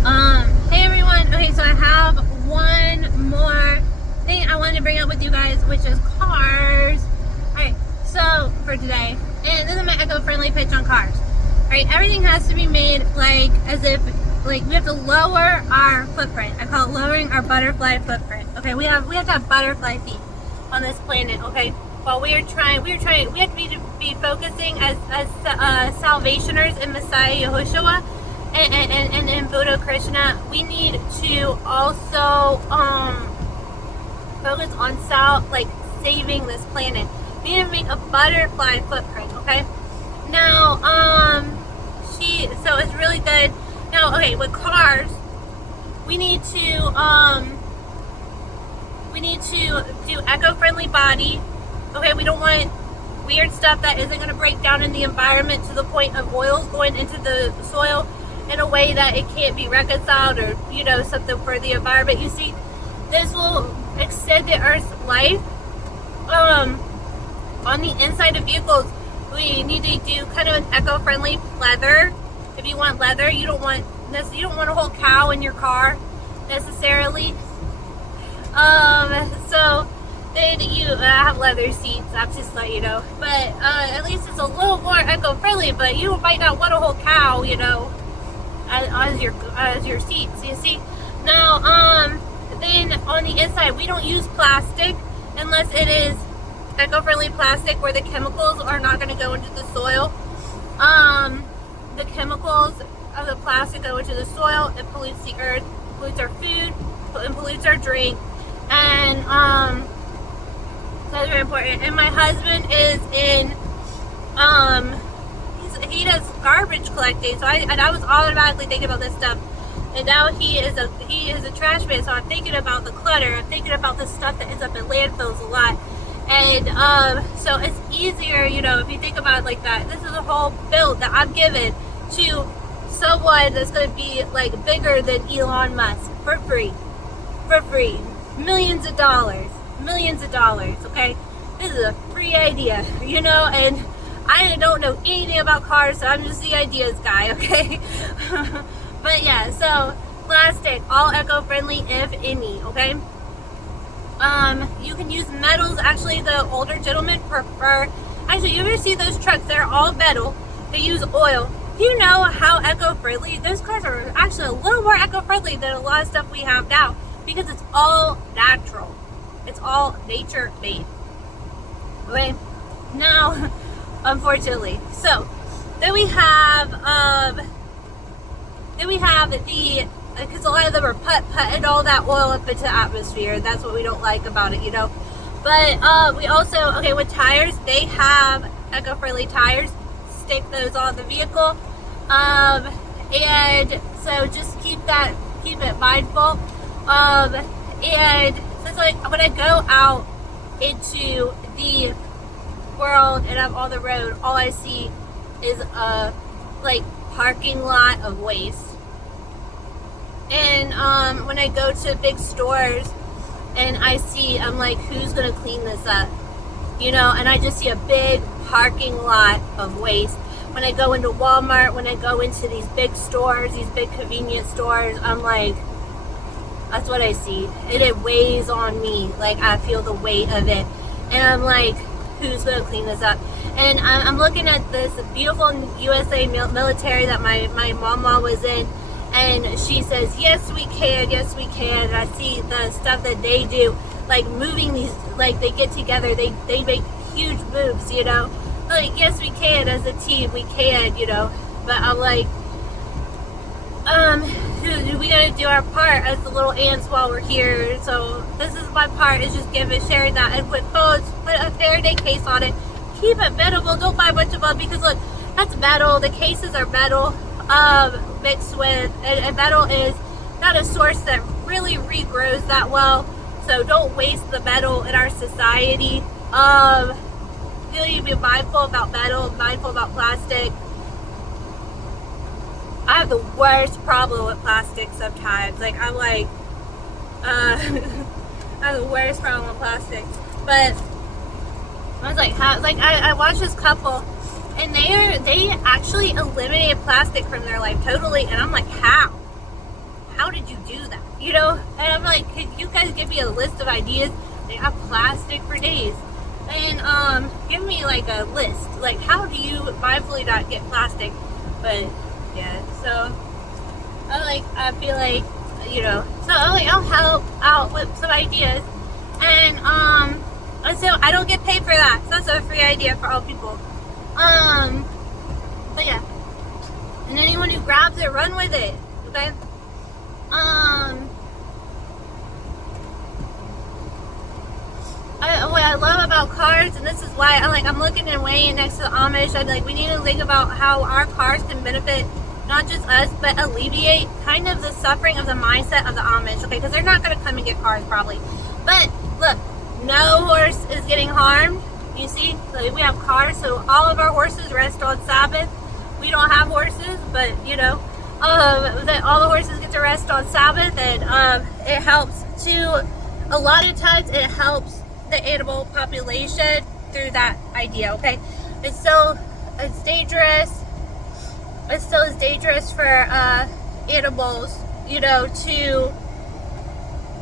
Hey everyone. Okay, so I have one more thing I wanted to bring up with you guys, which is cars. Alright, so for today, and this is my eco-friendly pitch on cars. Alright, everything has to be made like as if we have to lower our footprint. I call it lowering our butterfly footprint. Okay, we have to have butterfly feet on this planet, okay? While we have to be focusing as salvationers in Messiah Yahushua and in Buddha Krishna. We need to also focus on saving this planet. We need to make a butterfly footprint, okay? Now, so it's really good. Now, okay, with cars, we need to do eco-friendly body. Okay, we don't want weird stuff that isn't going to break down in the environment to the point of oils going into the soil in a way that it can't be reconciled, or something for the environment. You see, this will extend the Earth's life. On the inside of vehicles, we need to do kind of an eco-friendly leather. If you want leather, you don't want a whole cow in your car necessarily. So then you have leather seats. I'm just letting you know, but at least it's a little more eco-friendly. But you might not want a whole cow, as your seats. You see. Now, then on the inside, we don't use plastic unless it is eco-friendly plastic where the chemicals are not going to go into the soil. The chemicals of the plastic go into the soil. It pollutes the earth, pollutes our food, and pollutes our drink. And that's very important. And my husband is in he does garbage collecting, so I was automatically thinking about this stuff. And now he is a trash man, so I'm thinking about the clutter. I'm thinking about the stuff that ends up in landfills a lot. And so it's easier, if you think about it like that. This is a whole bill that I'm giving to someone that's going to be bigger than Elon Musk for free, millions of dollars, okay? This is a free idea, and I don't know anything about cars, so I'm just the ideas guy, okay? But yeah, so plastic, all eco-friendly if any, okay? You can use metals. Actually, the older gentlemen prefer, actually, you ever see those trucks? They're all metal. They use oil. Do you know how eco-friendly? Those cars are actually a little more eco-friendly than a lot of stuff we have now, because it's all natural. It's all nature made. Okay? Now, unfortunately. So, then we have because a lot of them are putting all that oil up into the atmosphere. That's what we don't like about it, But we also, okay, with tires, they have eco-friendly tires. Stick those on the vehicle. And so just keep it mindful. And so it's when I go out into the world and I'm on the road, all I see is a parking lot of waste. And when I go to big stores and I'm like, who's gonna clean this up? And I just see a big parking lot of waste. When I go into Walmart, when I go into these big stores, these big convenience stores, I'm like, that's what I see. And it weighs on me. I feel the weight of it. And I'm like, who's gonna clean this up? And I'm looking at this beautiful USA military that my mama was in, and she says, yes we can, and I see the stuff that they do, moving these, they get together, they make huge moves, yes we can, as a team we can, but I'm like, we gotta do our part as the little ants while we're here. So this is my part, is just sharing that, and put a Faraday case on it. Keep it minimal. Don't buy a bunch of them, because look, that's metal. The cases are metal mixed with, and metal is not a source that really regrows that well. So don't waste the metal in our society. You need to be mindful about metal, mindful about plastic. I have the worst problem with plastic sometimes. I'm like, I have the worst problem with plastic. But I was like, how? I watched this couple, and they actually eliminated plastic from their life totally. And I'm like, how? you know, and I'm like, could you guys give me a list of ideas? They have plastic for days. And give me like a list. Like, how do you mindfully not get plastic? But yeah, so I feel like, you know, so I'll help out with some ideas. And so I don't get paid for that. So that's a free idea for all people. But yeah. And anyone who grabs it, run with it. Okay? What I love about cars, and this is why I'm looking and weighing next to the Amish. I'm like, we need to think about how our cars can benefit not just us, but alleviate kind of the suffering of the mindset of the Amish. Okay, because they're not going to come and get cars probably. But look, no horse is getting harmed. You see, like, we have cars, so all of our horses rest on Sabbath. We don't have horses, but you know, that all the horses get to rest on Sabbath, and it helps to. A lot of times, it helps the animal population through that idea. Okay, it's dangerous. It still is dangerous for animals, you know, to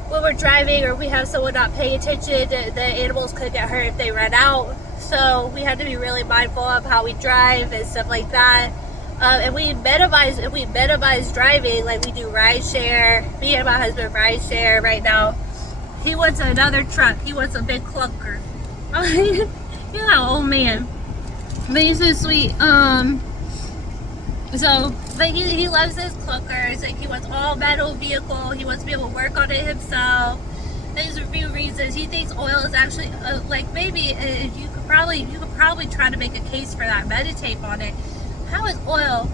when we're driving or we have someone not paying attention, the animals could get hurt if they run out. So we have to be really mindful of how we drive and stuff like that. And we minimize driving, like we do ride share. Me and my husband ride share right now. He wants another truck. He wants a big clunker. He's an old man, but he's so sweet. But he loves his clunkers. Like, he wants all metal vehicle. He wants to be able to work on it himself. There's a few reasons. He thinks oil is actually like, maybe you could probably try to make a case for that. Meditate on it. How is oil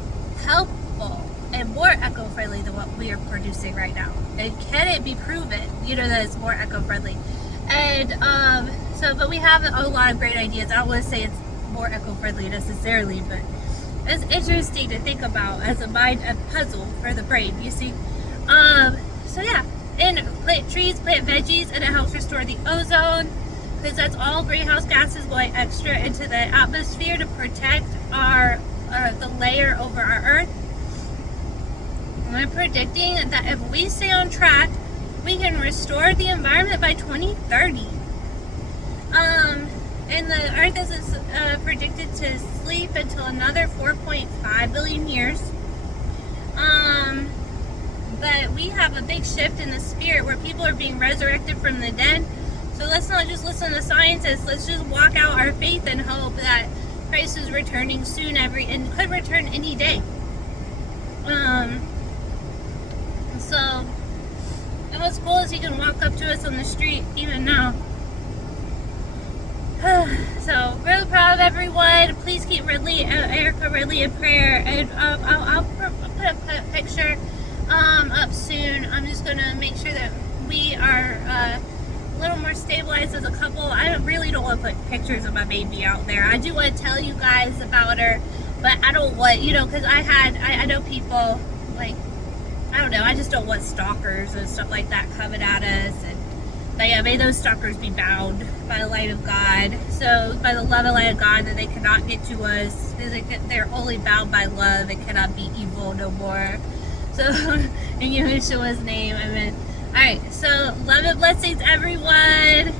helpful and more eco-friendly than what we are producing right now? And can it be proven, you know, that it's more eco-friendly? And but we have a lot of great ideas. I don't want to say it's more eco-friendly necessarily, but it's interesting to think about as a puzzle for the brain, you see. So yeah, and plant trees, plant veggies, and it helps restore the ozone, because that's all greenhouse gases going extra into the atmosphere to protect the layer over our Earth. And I'm predicting that if we stay on track, we can restore the environment by 2030. And the Earth is predicted to sleep until another 4.5 billion years. But we have a big shift in the spirit where people are being resurrected from the dead. So let's not just listen to scientists. Let's just walk out our faith and hope that Christ is returning soon, and could return any day. And what's cool is he can walk up to us on the street even now. So, really proud of everyone. Please keep Erica Ridley in prayer. And I'll put a picture up soon. I'm just going to make sure that we are a little more stabilized as a couple. I really don't want to put pictures of my baby out there. I do want to tell you guys about her, but I don't want, you know, because I know people, like, I don't know, I just don't want stalkers and stuff like that coming at us. But yeah, may those stalkers be bound by the light of God. So, by the love and light of God, that they cannot get to us. They're only bound by love and cannot be evil no more. So, in Yahushua's name, amen. Alright, so love and blessings, everyone.